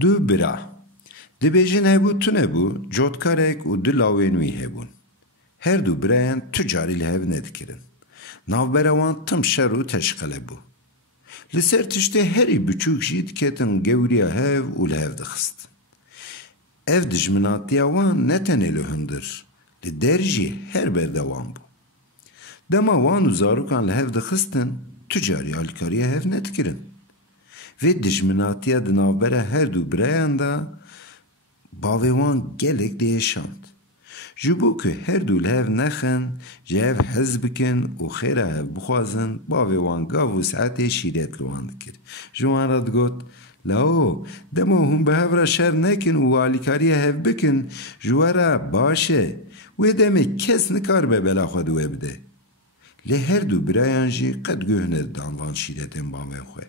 دو برا دبیجن هبو تو نبو جوتکارک و دو لاوینوی هبون هر دو برایان تجاری لهو ندکرن ناوبروان تم شر و تشقله بو لسر تشته هری بچوک جید کتن گوریا هف و لهو دخست ev dijminatiya wan ne tenê li hundir li der jî her berdewam bû dema wan û zarokan li hev dixistin tu carî alîkariya hev nedikirin vê dijminatiya di navbera her du birayan da bavê wan gelek diêşand ji bo ku her du li hev nexin ji hev hez bikin û xêra hev bixwazin bavê wan gav û saetê şîret li wan dikir ji wan re digot لاو دمو هم به هفره شر نکن و آلیکاریه هف بکن جوارا باشه و دمه کس نکار به بلا خود و بده لی هر دو برایان جی قد گهنه دانوان شیرتن باوه خواه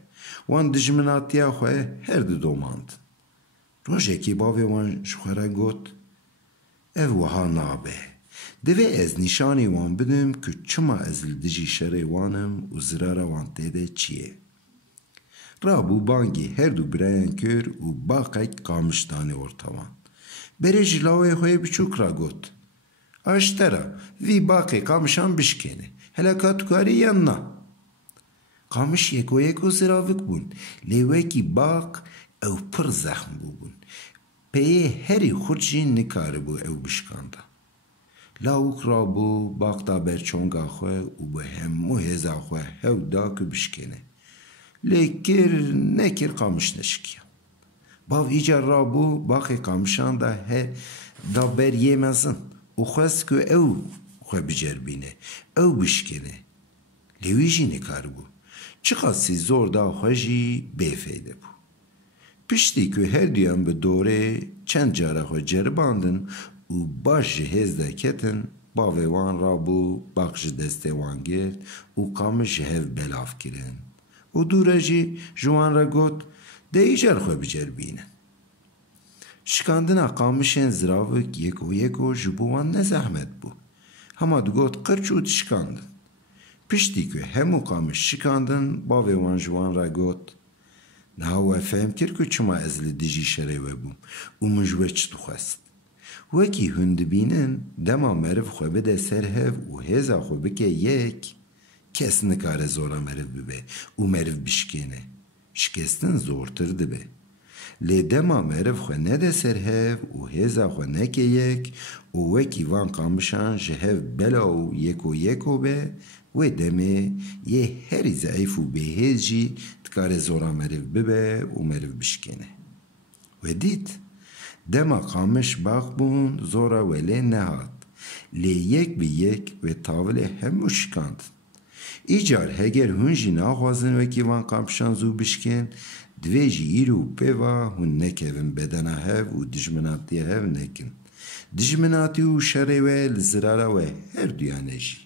وان دجمناتیا خواه هر دو دوماند روشه کی باوه وان شخوره گوت او وها نابه دوه از نشانی وان بدم که چما از لدجی شره وانم و زرار وان تیده چیه رابو بانگی هر دو براین کر و باقک قامشتانی ortavan. Bere jilawê xwe biçûk ra got. Aştera, vî baqê qamişan bişkêne. Heleka tu karî yan na. Qamiş yekô ziravik bûn. Lê wekî baq ew pir zexm bûbûn. Peyê herî xurt jî nikaribû ew bişkanda. Lawik rabû baqta berçonga xwe û bi hemû hêza xwe hew da ku bişkêne. لیکر نکر قامش نشکیم باو ایجار رابو باقی قامشان دا بریه مزن و خواست که او خواه بجر بینه او بشکنه لیویجی نکار بو چقدر زور دا خواهی بیفیده بو پشتی که هر دیان به دوره چند جاره خواه جرباندن و باش جهز دا کتن باوی وان رابو باقش دسته وان گرد و قامش هف بلاف کرن و دوره جی جوان را گوت ده ایجار خواه بجر بینن شکاندنا قامشین زراوک یکو جبوان نزحمت بو هما دو گوت قرچود شکاندن پشتی که همو قامش شکاندن باوی وان جوان را گوت نهاوه فهم کرد که چما ازل دیجی شریوه بوم و مجوه چطو خواست وکی هند بینن دما مرف خواه بده سر هف و هزا خواه بکه یک کس نکاره زورا مرف ببه و مرف بشکینه شکستن زورتر دبه لی دما مرف خو نده سر هف و هزا خو نکه یک و وکی وان قامشان جهف بلا و یکو به و دمه یه هری ضعیف و بهیز جی تکاره زورا مرف ببه و مرف بشکینه و دید دما قامش باق بون زورا ولی نهاد لی یک به یک و تاول همو شکاند ایجار هگر هنجی ناخوازن وکی وان قامشان زو بشکن دویجی ایرو پیوا هن نکوین بدنا هف و دجمناتی هف نکن دجمناتی و شره و لزراره و هر دیانه جی